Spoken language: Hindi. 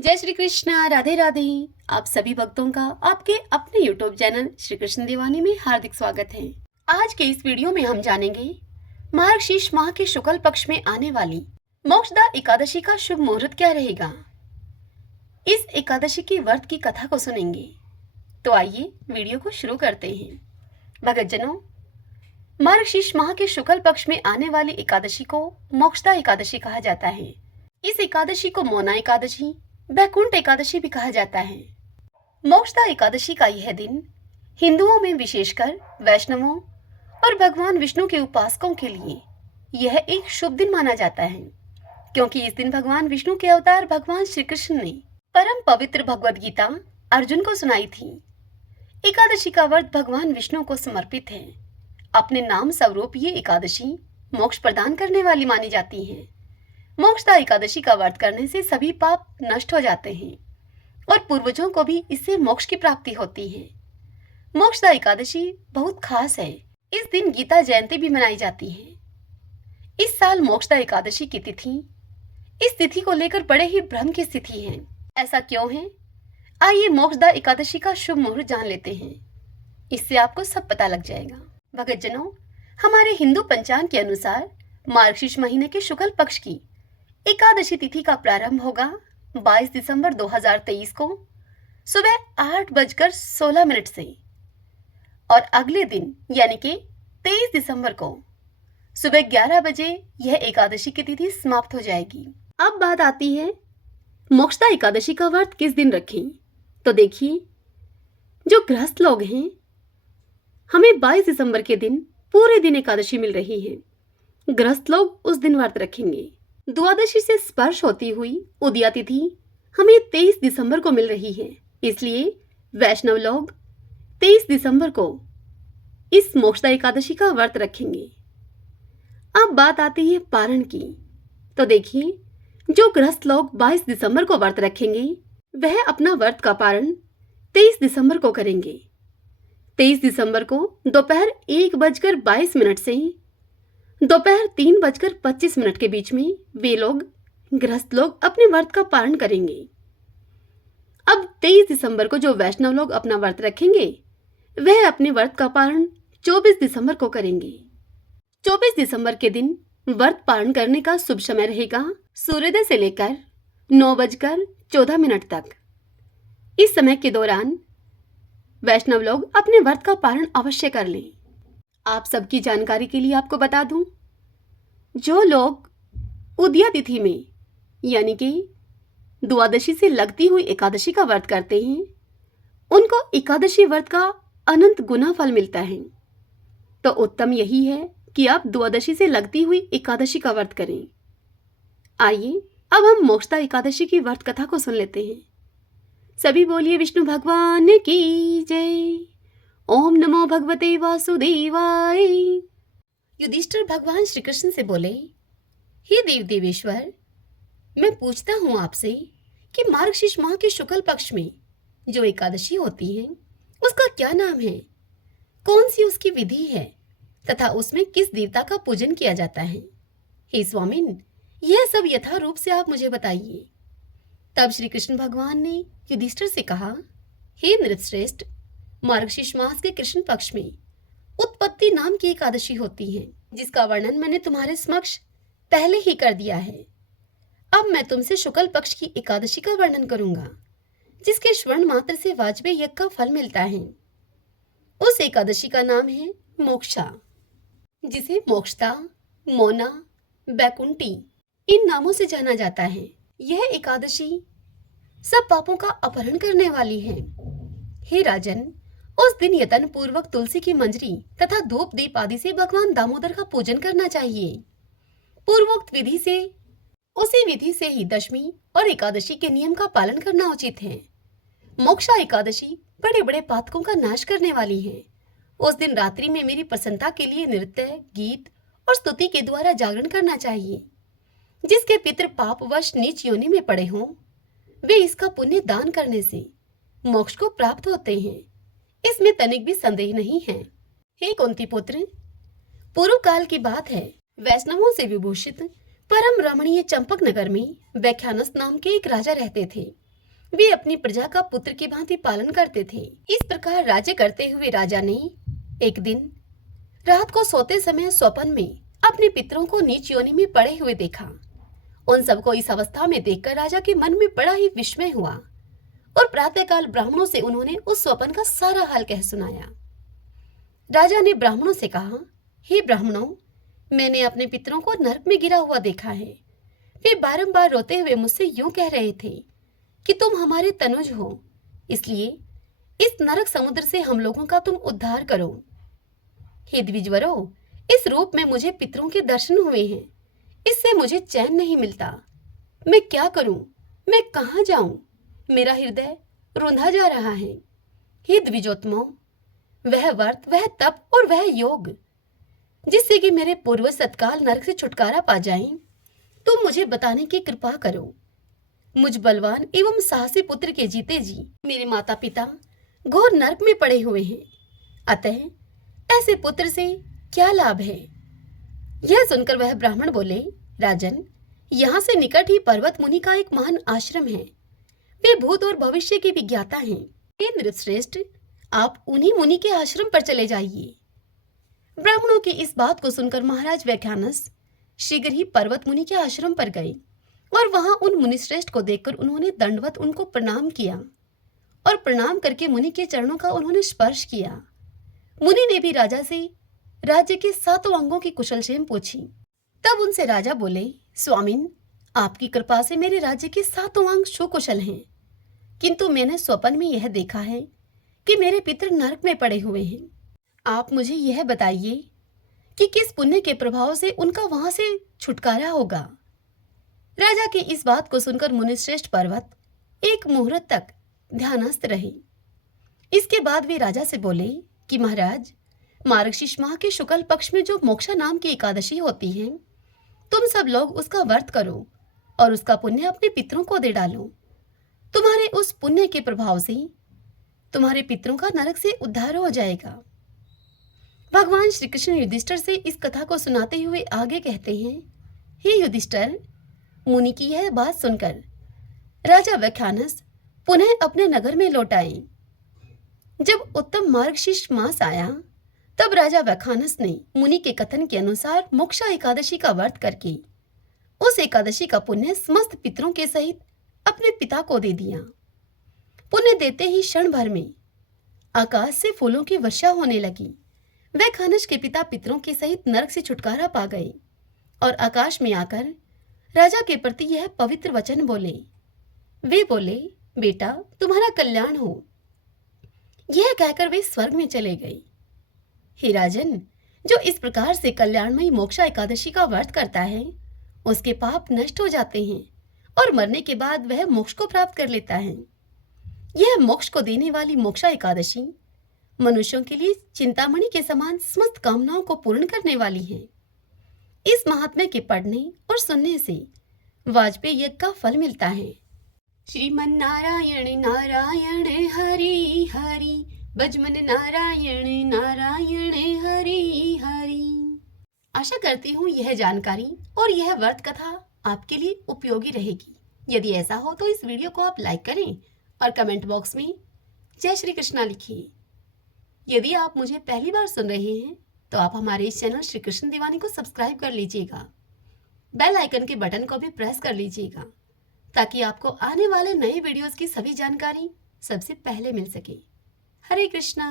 जय श्री कृष्णा, राधे राधे। आप सभी भक्तों का आपके अपने YouTube चैनल श्री कृष्ण दीवानी में हार्दिक स्वागत है। आज के इस वीडियो में हम जानेंगे मार्गशीर्ष माह के शुक्ल पक्ष में आने वाली मोक्षदा एकादशी का शुभ मुहूर्त क्या रहेगा। इस एकादशी की व्रत की कथा को सुनेंगे। तो आइए वीडियो को शुरू करते हैं। भक्तजनों, मार्गशीर्ष माह के शुक्ल पक्ष में आने वाली एकादशी को मोक्षदा एकादशी कहा जाता है। इस एकादशी को मौना एकादशी, वैकुंठ एकादशी भी कहा जाता है। मोक्षदा एकादशी का यह दिन हिंदुओं में विशेषकर वैष्णवों और भगवान विष्णु के उपासकों के लिए यह एक शुभ दिन माना जाता है, क्योंकि इस दिन भगवान विष्णु के अवतार भगवान श्री कृष्ण ने परम पवित्र भगवद गीता अर्जुन को सुनाई थी। एकादशी का व्रत भगवान विष्णु को समर्पित है। अपने नाम स्वरूप ये एकादशी मोक्ष प्रदान करने वाली मानी जाती है। मोक्षदा एकादशी का व्रत करने से सभी पाप नष्ट हो जाते हैं और पूर्वजों को भी इससे मोक्ष की प्राप्ति होती है। मोक्षदा एकादशी बहुत खास है। इस दिन गीता जयंती भी मनाई जाती है। इस साल मोक्षदा एकादशी की तिथि, इस तिथि को लेकर बड़े ही भ्रम की स्थिति है। ऐसा क्यों है? आइए मोक्षदा एकादशी का शुभ मुहूर्त जान लेते हैं। इससे आपको सब पता लग जाएगा। भक्तजनों, हमारे हिंदू पंचांग के अनुसार मार्गशीर्ष महीने के शुक्ल पक्ष की एकादशी तिथि का प्रारंभ होगा 22 दिसंबर 2023 को सुबह 8:16 से और अगले दिन यानी कि 23 दिसंबर को सुबह 11 बजे यह एकादशी की तिथि समाप्त हो जाएगी। अब बात आती है मोक्षदा एकादशी का व्रत किस दिन रखें। तो देखिए, जो गृहस्थ लोग हैं, हमें 22 दिसंबर के दिन पूरे दिन एकादशी मिल रही है। गृहस्थ लोग उस दिन व्रत रखेंगे। द्वादशी से स्पर्श होती हुई उदया तिथि हमें 23 दिसंबर को मिल रही है, इसलिए वैष्णव लोग 23 दिसंबर को इस मोक्षदा एकादशी का व्रत रखेंगे। अब बात आती है पारण की। तो देखिए, जो गृहस्थ लोग 22 दिसंबर को व्रत रखेंगे वह अपना व्रत का पारण 23 दिसंबर को करेंगे। 23 दिसंबर को दोपहर 1:22 से दोपहर 3:25 के बीच में वे लोग गृहस्थ लोग अपने व्रत का पारण करेंगे। अब 23 दिसंबर को जो वैष्णव लोग अपना व्रत रखेंगे वह अपने व्रत का पारण 24 दिसंबर को करेंगे। 24 दिसंबर के दिन व्रत पारण करने का शुभ समय रहेगा सूर्योदय से लेकर 9:14 तक। इस समय के दौरान वैष्णव लोग अपने व्रत का पारण अवश्य कर लें। आप सबकी जानकारी के लिए आपको बता दूं, जो लोग उदया तिथि में यानी कि द्वादशी से लगती हुई एकादशी का व्रत करते हैं उनको एकादशी व्रत का अनंत गुना फल मिलता है। तो उत्तम यही है कि आप द्वादशी से लगती हुई एकादशी का व्रत करें। आइए अब हम मोक्षदा एकादशी की व्रत कथा को सुन लेते हैं। सभी बोलिए विष्णु भगवान की जय। ओम नमो भगवते वासुदेवाय। युधिष्ठिर भगवान श्री कृष्ण से बोले, हे देव देवेश्वर, मैं पूछता हूँ आपसे कि मार्गशीर्ष माह के शुक्ल पक्ष में जो एकादशी होती है उसका क्या नाम है, कौन सी उसकी विधि है तथा उसमें किस देवता का पूजन किया जाता है। हे स्वामिन, यह सब यथारूप से आप मुझे बताइए। तब श्री कृष्ण भगवान ने युधिष्ठिर से कहा, हे नृपश्रेष्ठ, मार्गशीर्ष मास के कृष्ण पक्ष में उत्पत्ति नाम की एकादशी होती है, जिसका वर्णन मैंने तुम्हारे समक्ष पहले ही कर दिया है। अब मैं तुमसे शुक्ल पक्ष की एकादशी का वर्णन करूंगा, जिसके श्रवण मात्र से वाजपेय यज्ञ का फल मिलता है। उस एकादशी का नाम है मोक्षा, जिसे मोक्षदा, मौना, वैकुंठी इन नामों से जाना जाता है। यह एकादशी सब पापों का अपहरण करने वाली है। हे राजन, उस दिन यतन पूर्वक तुलसी की मंजरी तथा धूप दीप आदि से भगवान दामोदर का पूजन करना चाहिए। पूर्वोक्त विधि से उसी विधि से ही दशमी और एकादशी के नियम का पालन करना उचित है। मोक्षा एकादशी बड़े बड़े पातकों का नाश करने वाली है। उस दिन रात्रि में मेरी प्रसन्नता के लिए नृत्य, गीत और स्तुति के द्वारा जागरण करना चाहिए। जिसके पितृ पापवश नीच योनि में पड़े हों, वे इसका पुण्य दान करने से मोक्ष को प्राप्त होते हैं। इसमें तनिक भी संदेह नहीं है। हे कुंती पुत्र, पूर्व काल की बात है, वैष्णवों से विभूषित परम रमणीय चंपक नगर में व्याख्यानस नाम के एक राजा रहते थे। वे अपनी प्रजा का पुत्र की भांति पालन करते थे। इस प्रकार राज्य करते हुए राजा ने एक दिन रात को सोते समय स्वप्न में अपने पितरों को नीच योनि में पड़े हुए देखा। उन सबको इस अवस्था में देखकर राजा के मन में बड़ा ही विस्मय हुआ और प्रातःकाल ब्राह्मणों से उन्होंने उस स्वप्न का सारा हाल कह सुनाया। राजा ने ब्राह्मणों से कहा, हे ब्राह्मणों, मैंने अपने पितरों को नरक में गिरा हुआ देखा है। वे बारंबार रोते हुए मुझसे यूं कह रहे थे कि तुम हमारे तनुज हो, इसलिए इस नरक समुद्र से हम लोगों का तुम उद्धार करो। हे द्विजवरों, इस रूप में मुझे पितरों के दर्शन हुए हैं, इससे मुझे चैन नहीं मिलता। मैं क्या करूं? मैं कहां जाऊं? मेरा हृदय रुंधा जा रहा है। हे द्विजोत्तमों, वह व्रत, वह तप और वह योग जिससे कि मेरे पूर्वज तत्काल नरक से छुटकारा पा जाएं, तुम मुझे बताने की कृपा करो। मुझ बलवान एवं साहसी पुत्र के जीते जी मेरे माता पिता घोर नरक में पड़े हुए हैं, अतः ऐसे पुत्र से क्या लाभ है? यह सुनकर वह ब्राह्मण बोले, राजन, यहाँ से निकट ही पर्वत मुनि का एक महान आश्रम है। वे भूत और भविष्य के विज्ञाता हैं। हे नृपश्रेष्ठ, आप उन्हीं मुनि के आश्रम पर चले जाइए। ब्राह्मणों की इस बात को सुनकर महाराज व्याख्यानस शीघ्र ही पर्वत मुनि के आश्रम पर गए और वहां उन मुनिश्रेष्ठ को देखकर उन्होंने दंडवत उनको प्रणाम किया और प्रणाम करके मुनि के चरणों का उन्होंने स्पर्श किया। मुनि ने भी राजा से राज्य के 7 अंगों की कुशलक्षेम पूछी। तब उनसे राजा बोले, स्वामिन, आपकी कृपा से मेरे राज्य के 7 अंग सुकुशल हैं, किंतु मैंने स्वप्न में यह देखा है कि मेरे पितर नरक में पड़े हुए हैं। आप मुझे यह बताइए कि किस पुण्य के प्रभाव से उनका वहां से छुटकारा होगा। राजा की इस बात को सुनकर मुनिश्रेष्ठ पर्वत एक मुहूर्त तक ध्यानस्थ रहे। इसके बाद वे राजा से बोले कि महाराज, मार्गशीर्ष माह के शुक्ल पक्ष में जो मोक्षा नाम की एकादशी होती है, तुम सब लोग उसका व्रत करो और उसका पुण्य अपने पितरों को दे डालो। तुम्हारे उस पुण्य के प्रभाव से तुम्हारे पितरों का नरक से उद्धार हो जाएगा। भगवान श्री कृष्ण युधिष्ठिर से इस कथा को सुनाते हुए आगे कहते हैं, हे युधिष्ठिर, मुनि की यह बात सुनकर राजा व्याख्यानस पुनः अपने नगर में लौट आए। जब उत्तम मार्गशीर्ष मास आया, तब राजा व्याख्यानस ने मुनि के कथन के अनुसार मोक्षा एकादशी का व्रत करके उस एकादशी का पुण्य समस्त पितरों के सहित अपने पिता को दे दिया। पुण्य देते ही क्षण भर में आकाश से फूलों की वर्षा होने लगी। व्याख्यानस के पिता पितरों के सहित नरक से छुटकारा पा गए और आकाश में आकर राजा के प्रति यह पवित्र वचन बोले। वे बोले, बेटा, तुम्हारा कल्याण हो। यह कहकर वे स्वर्ग में चले गए। हे राजन, जो इस प्रकार से कल्याणमयी मोक्षा एकादशी का व्रत करता है, उसके पाप नष्ट हो जाते हैं और मरने के बाद वह मोक्ष को प्राप्त कर लेता है। यह मोक्ष को देने वाली मोक्षा एकादशी मनुष्यों के लिए चिंतामणि के समान समस्त कामनाओं को पूर्ण करने वाली है। इस महात्म्य के पढ़ने और सुनने से वाजपेयी यज्ञ का फल मिलता है। श्रीमन नारायण नारायण हरि हरि, भजमन नारायण नारायण हरि हरि। आशा करती हूँ यह जानकारी और यह व्रत कथा आपके लिए उपयोगी रहेगी। यदि ऐसा हो तो इस वीडियो को आप लाइक करें और कमेंट बॉक्स में जय श्री कृष्णा लिखिए। यदि आप मुझे पहली बार सुन रहे हैं तो आप हमारे इस चैनल श्री कृष्ण दीवानी को सब्सक्राइब कर लीजिएगा। बेल आइकन के बटन को भी प्रेस कर लीजिएगा ताकि आपको आने वाले नए वीडियोस की सभी जानकारी सबसे पहले मिल सके। हरे कृष्णा।